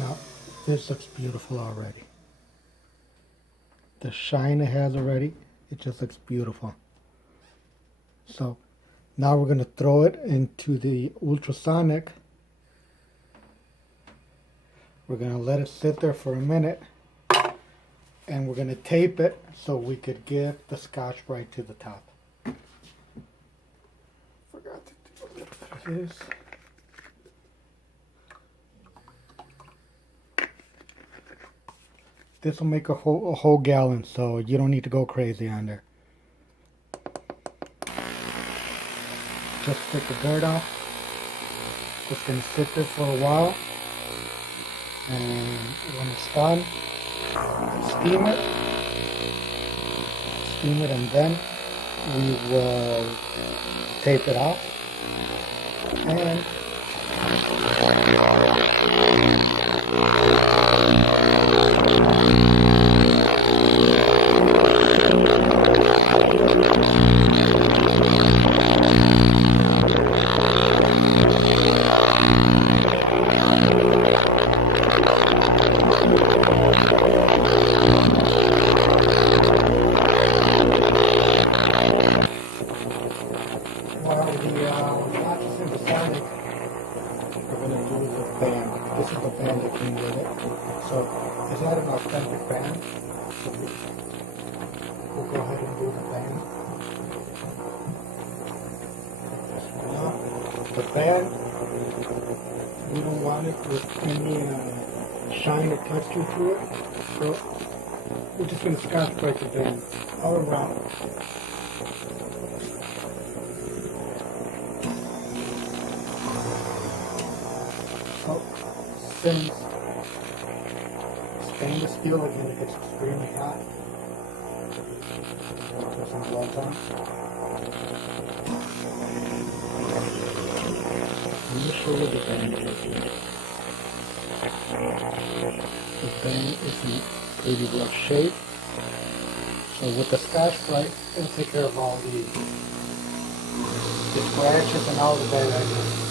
Now, this looks beautiful already. The shine it has already, it just looks beautiful. So now we're going to throw it into the ultrasonic. We're going to let it sit there for a minute, and we're going to tape it so we could get the Scotch-Brite to the top. Forgot to do a little bit of this. This will make a whole gallon, so you don't need to go crazy on there. Just take the dirt off. It's going to sit there for a while. And when it's done, steam it. Steam it, and then we will tape it off. And this is the band that came with it. So it's not an authentic band. So we'll go ahead and do the band. Now, the band, we don't want it with any shine or texture to it. So we're just going to Scotch-Brite the band all around. Since stainless steel, again, it gets extremely hot. Put some gloves on. Let me show you the band here. The band is in pretty rough shape. So with the Scotch-Brite, it'll take care of all the scratches and all the bad ideas.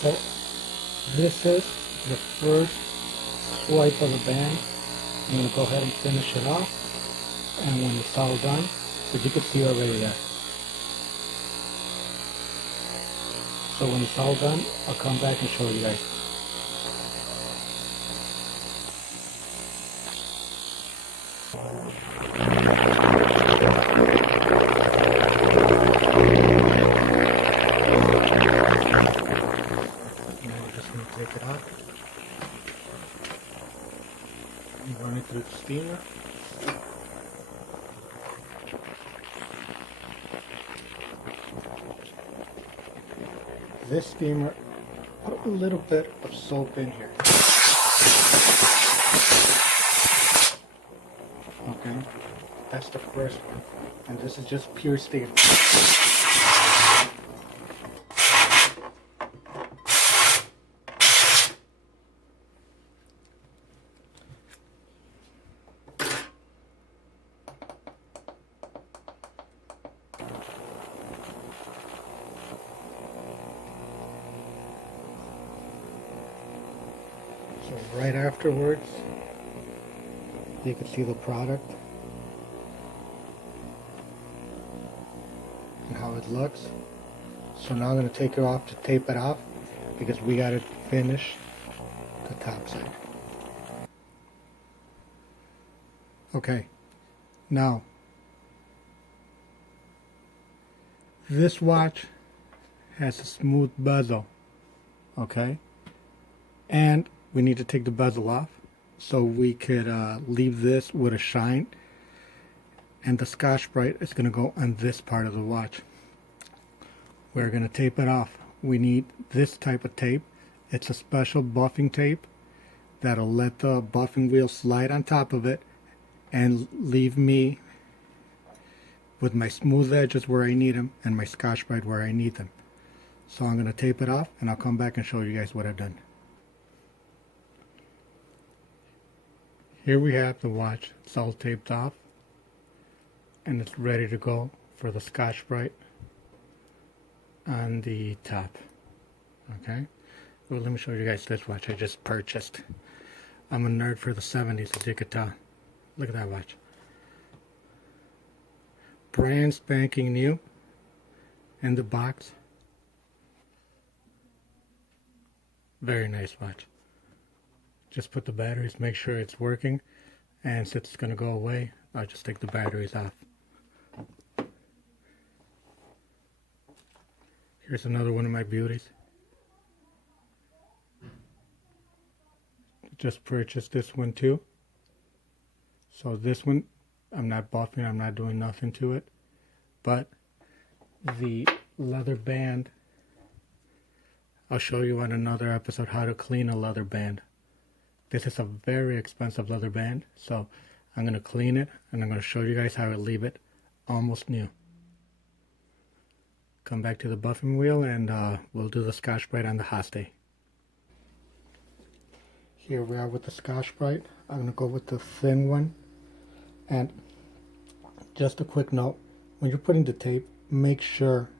So this is the first swipe of the band. I'm going to go ahead and finish it off. And when it's all done, as you can see already there. So when it's all done, I'll come back and show you guys. Take it out and run it through the steamer. This steamer, put a little bit of soap in here. Okay, that's the first one, and this is just pure steam. So right afterwards, you can see the product and how it looks. So now I'm going to take it off to tape it off because we got to finish the top side. Okay, now this watch has a smooth bezel, okay? And we need to take the bezel off so we could leave this with a shine, and the Scotch-Brite is going to go on this part of the watch. We're going to tape it off. We need this type of tape. It's a special buffing tape that'll let the buffing wheel slide on top of it and leave me with my smooth edges where I need them and my Scotch-Brite where I need them. So I'm going to tape it off and I'll come back and show you guys what I've done. Here we have the watch. It's all taped off and it's ready to go for the Scotch-Brite on the top. Okay, well, let me show you guys this watch I just purchased. I'm a nerd for the 70s, as you could tell. Look at that watch. Brand spanking new in the box. Very nice watch. Just put the batteries, make sure it's working, and since it's going to go away, I'll just take the batteries off. Here's another one of my beauties. Just purchased this one too. So this one, I'm not buffing, I'm not doing nothing to it. But the leather band, I'll show you on another episode how to clean a leather band. This is a very expensive leather band, so I'm going to clean it and I'm going to show you guys how to leave it almost new. Come back to the buffing wheel and we'll do the Scotch-Brite on the Haste. Here we are with the Scotch-Brite. I'm going to go with the thin one. And just a quick note, when you're putting the tape, make sure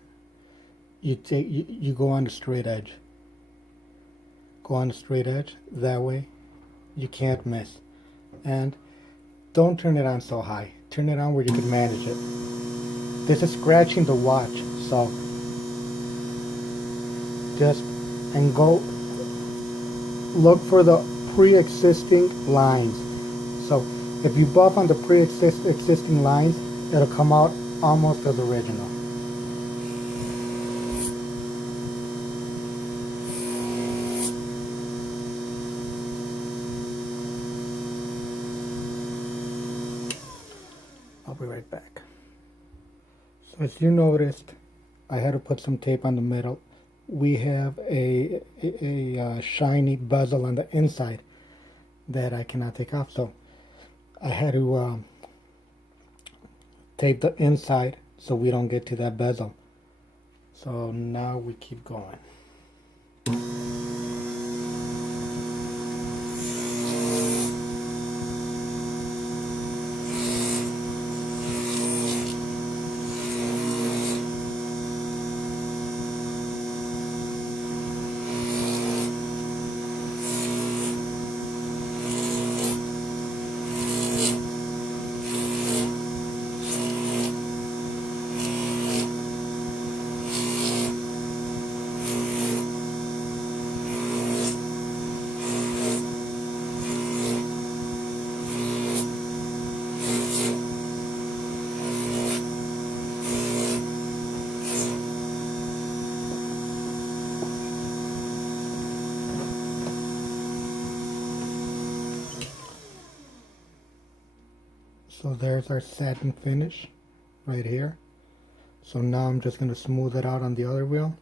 you go on the straight edge. Go on the straight edge, that way you can't miss. And don't turn it on so high. Turn it on where you can manage it. This is scratching the watch, so just and go look for the pre-existing lines. So if you buff on the pre-existing lines, it'll come out almost as original. I'll be right back. So as you noticed, I had to put some tape on the middle. We have a shiny bezel on the inside that I cannot take off, so I had to tape the inside so we don't get to that bezel. So now we keep going. So there's our satin finish right here. So now I'm just going to smooth it out on the other wheel.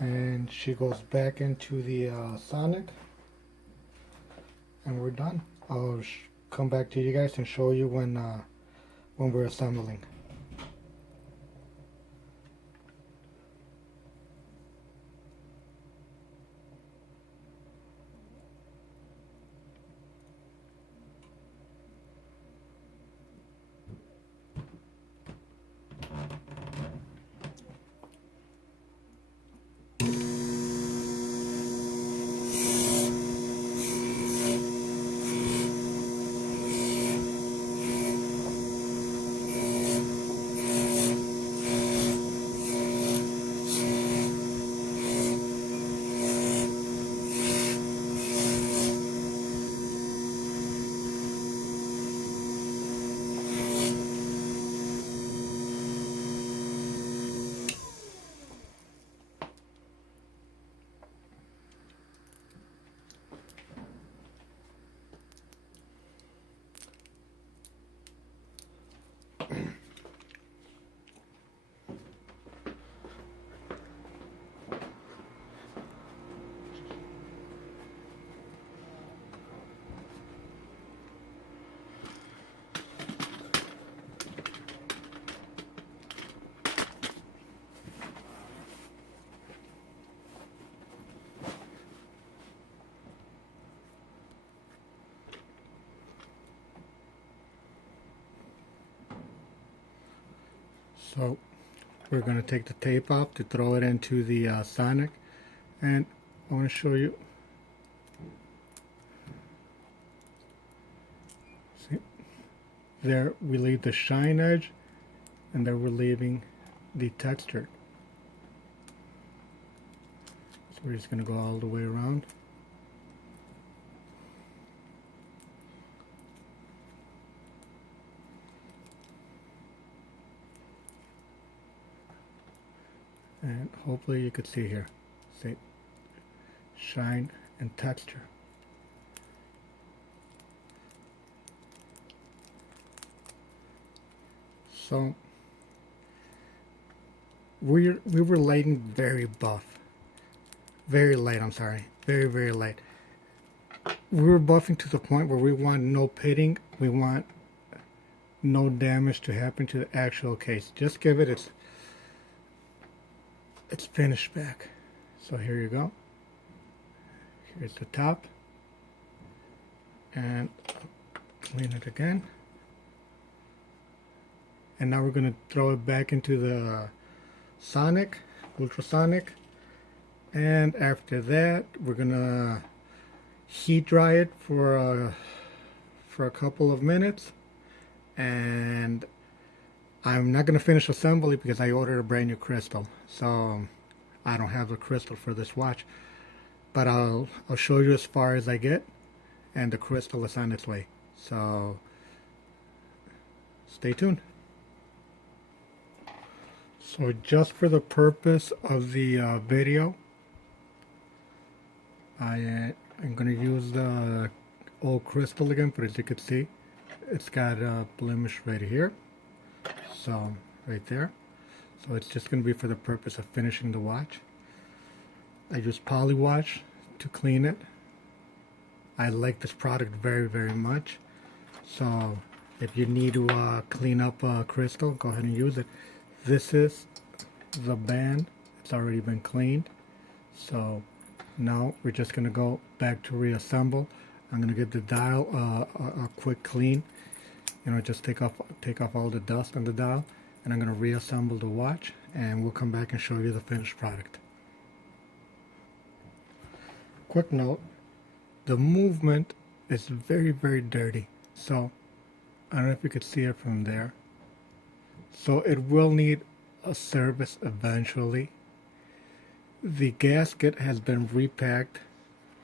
And she goes back into the Sonic, and we're done. I'll come back to you guys and show you when we're assembling. So we're going to take the tape off to throw it into the Sonic, and I want to show you. See, there we leave the shine edge, and there we're leaving the texture. So we're just going to go all the way around. And hopefully you could see here, see, shine and texture. So we were lighting very light, I'm sorry, very light. We were buffing to the point where we want no pitting, we want no damage to happen to the actual case. Just give it its finished back. So here you go. Here's the top, and clean it again. And now we're going to throw it back into the Sonic, ultrasonic, and after that we're going to heat dry it for a couple of minutes. And I'm not going to finish assembly because I ordered a brand new crystal, so I don't have the crystal for this watch, but I'll show you as far as I get, and the crystal is on its way, so stay tuned. So just for the purpose of the video, I'm going to use the old crystal again, but as you can see, it's got a blemish right here. So right there. So it's just going to be for the purpose of finishing the watch. I use poly wash to clean it. I like this product very much. So if you need to clean up a crystal, go ahead and use it. This is the band. It's already been cleaned. So now we're just going to go back to reassemble. I'm going to give the dial a quick clean. You know, just take off all the dust on the dial, and I'm going to reassemble the watch, and we'll come back and show you the finished product. Quick note, the movement is very dirty, so I don't know if you could see it from there. So it will need a service eventually. The gasket has been repacked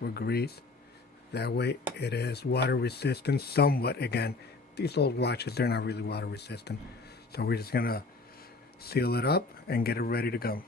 with grease. That way it is water resistant somewhat. Again, these old watches, they're not really water resistant. So we're just going to seal it up and get it ready to go.